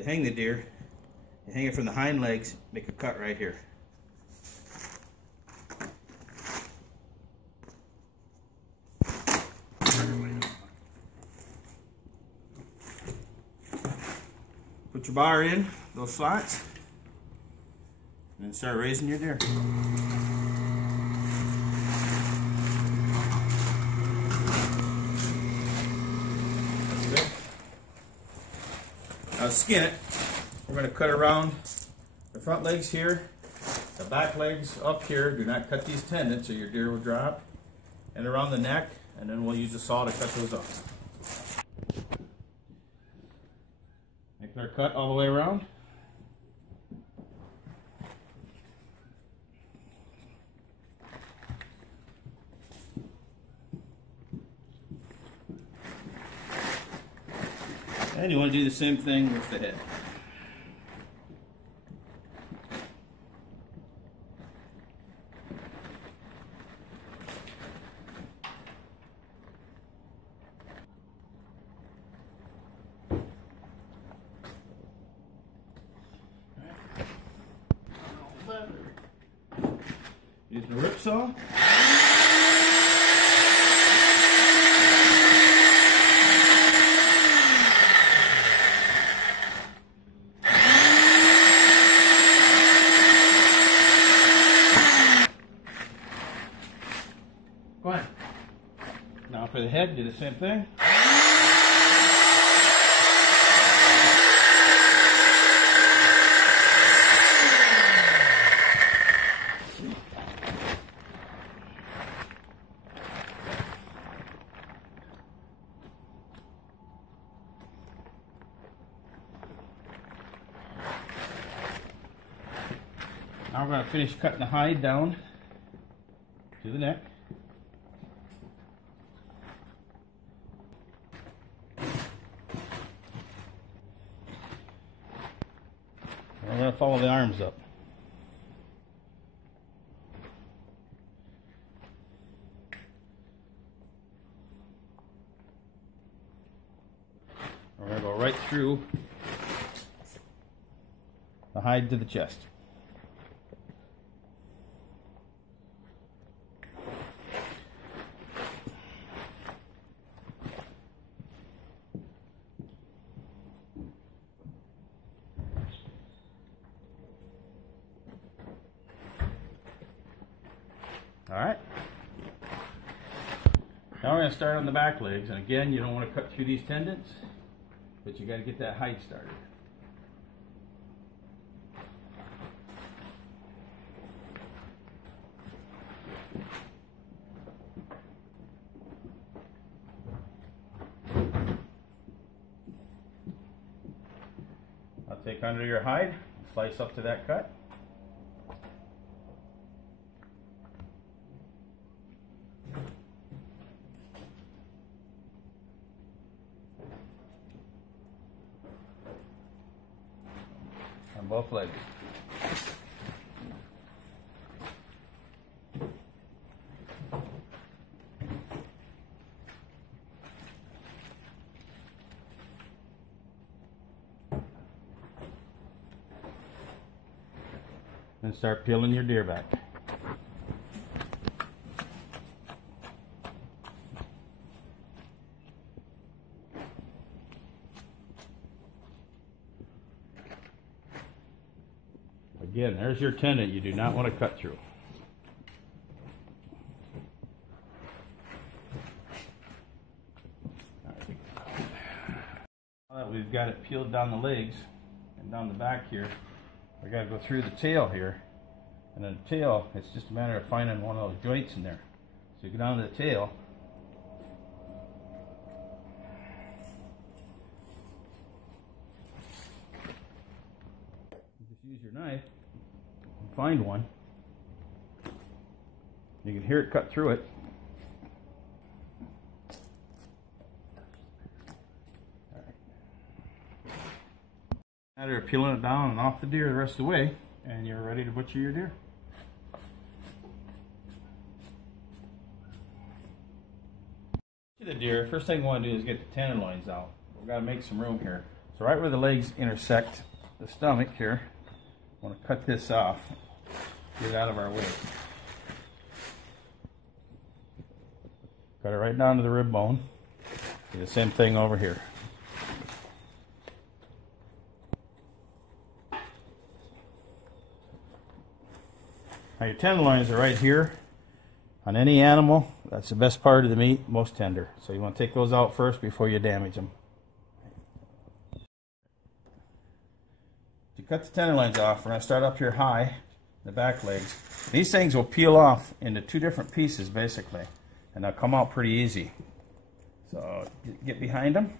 to hang the deer, you hang it from the hind legs, make a cut right here. Put your bar in those slots and then start raising your deer. Now skin it. We're going to cut around the front legs here, the back legs up here. Do not cut these tendons or your deer will drop. And around the neck, and then we'll use the saw to cut those off. Make our cut all the way around. And you want to do the same thing with the head. Using a rip saw. Go ahead. Now for the head, do the same thing. Now we're going to finish cutting the hide down to the neck. We're going to follow the arms up. We're going to go right through the hide to the chest. Alright, now we're going to start on the back legs, and again, you don't want to cut through these tendons, but you got to get that hide started. I'll take under your hide, slice up to that cut. On both legs. And start peeling your deer back. Again, there's your tendon you do not want to cut through. Now that we've got it peeled down the legs and down the back here, we got to go through the tail here. And then the tail, it's just a matter of finding one of those joints in there. So you go down to the tail. You just use your knife. Find one. You can hear it cut through it. Matter of peeling it down and off the deer the rest of the way, and you're ready to butcher your deer. To the deer, first thing we want to do is get the tenderloins out. We've got to make some room here. So right where the legs intersect the stomach here, I want to cut this off, get it out of our way. Cut it right down to the rib bone. Do the same thing over here. Now your tenderloins are right here. On any animal, that's the best part of the meat, most tender. So you want to take those out first before you damage them. To cut the tenderloins off, we're going to start up here high, the back legs. These things will peel off into two different pieces basically, and they'll come out pretty easy. So get behind them.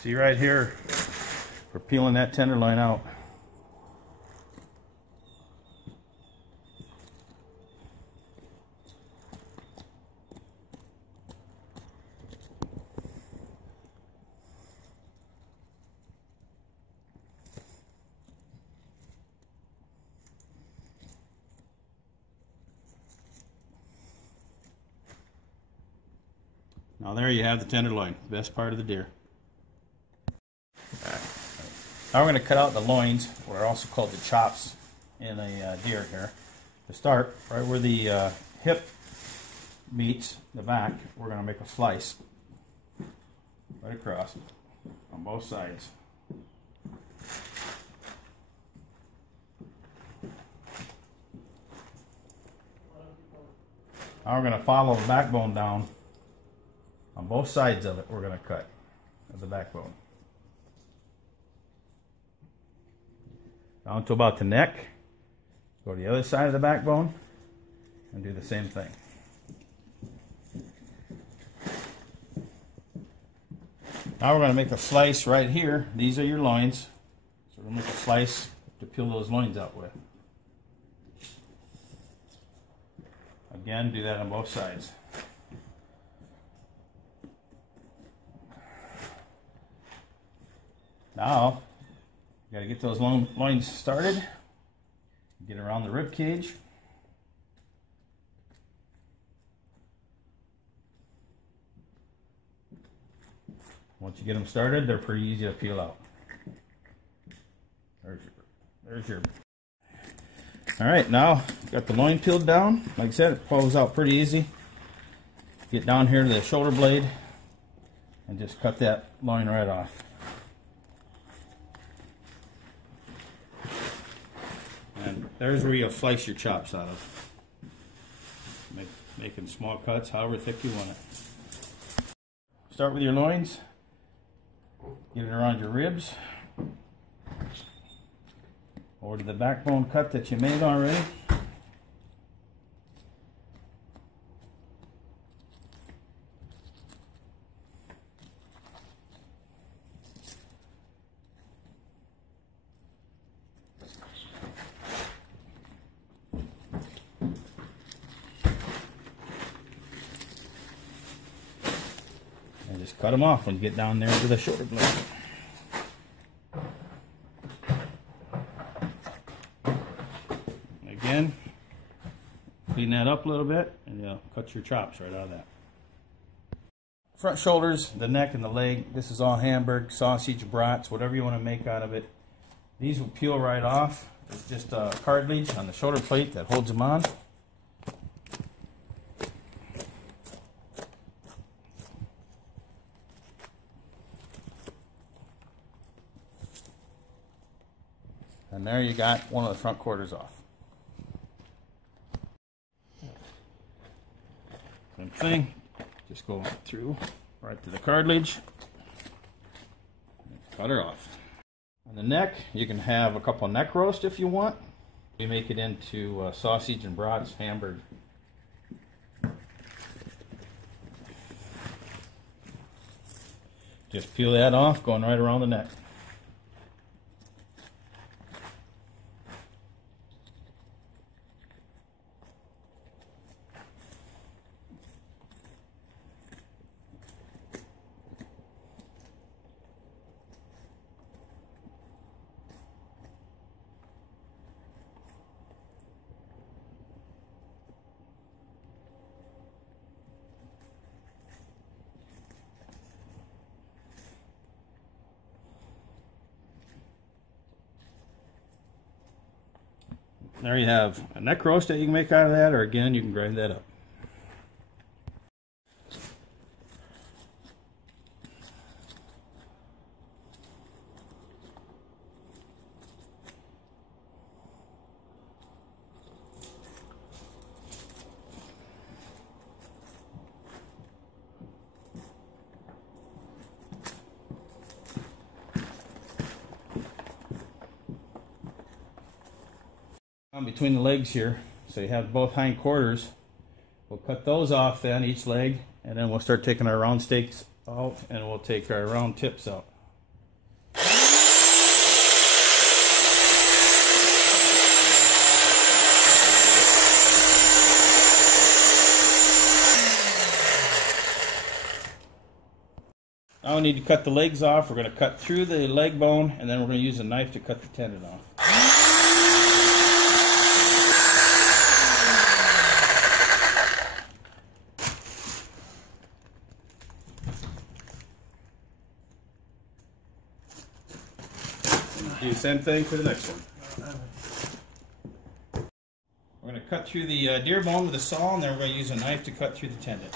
See right here, we're peeling that tenderloin out. Now there you have the tenderloin, best part of the deer. Now we're going to cut out the loins, or also called the chops, in a deer here. To start, right where the hip meets the back, we're going to make a slice right across on both sides. Now we're going to follow the backbone down on both sides of it. We're going to cut of the backbone down to about the neck. Go to the other side of the backbone and do the same thing. Now we're going to make a slice right here. These are your loins. So we're going to make a slice to peel those loins out with. Again, do that on both sides. Now, you got to get those loins started. Get around the rib cage. Once you get them started, they're pretty easy to peel out. There's your. All right, now got the loin peeled down. Like I said, it pulls out pretty easy. Get down here to the shoulder blade and just cut that loin right off. And there's where you'll slice your chops out of. Making small cuts, however thick you want it. Start with your loins. Get it around your ribs. Over to the backbone cut that you made already. And just cut them off when you get down there to the shoulder blade. Again, clean that up a little bit and you'll cut your chops right out of that. Front shoulders, the neck and the leg, this is all hamburg, sausage, brats, whatever you want to make out of it. These will peel right off. There's just a cartilage on the shoulder plate that holds them on. And there you got one of the front quarters off. Same thing, just go through right to the cartilage, cut her off. On the neck, you can have a couple of neck roast if you want. We make it into sausage and brats, hamburg. Just peel that off, going right around the neck. There you have a neck roast that you can make out of that, or again, you can grind that up. Between the legs here, so you have both hind quarters. We'll cut those off then, each leg, and then we'll start taking our round steaks out, and we'll take our round tips out. Now we need to cut the legs off. We're going to cut through the leg bone, and then we're going to use a knife to cut the tendon off. Do the same thing for the next one. We're going to cut through the deer bone with a saw, and then we're going to use a knife to cut through the tendon.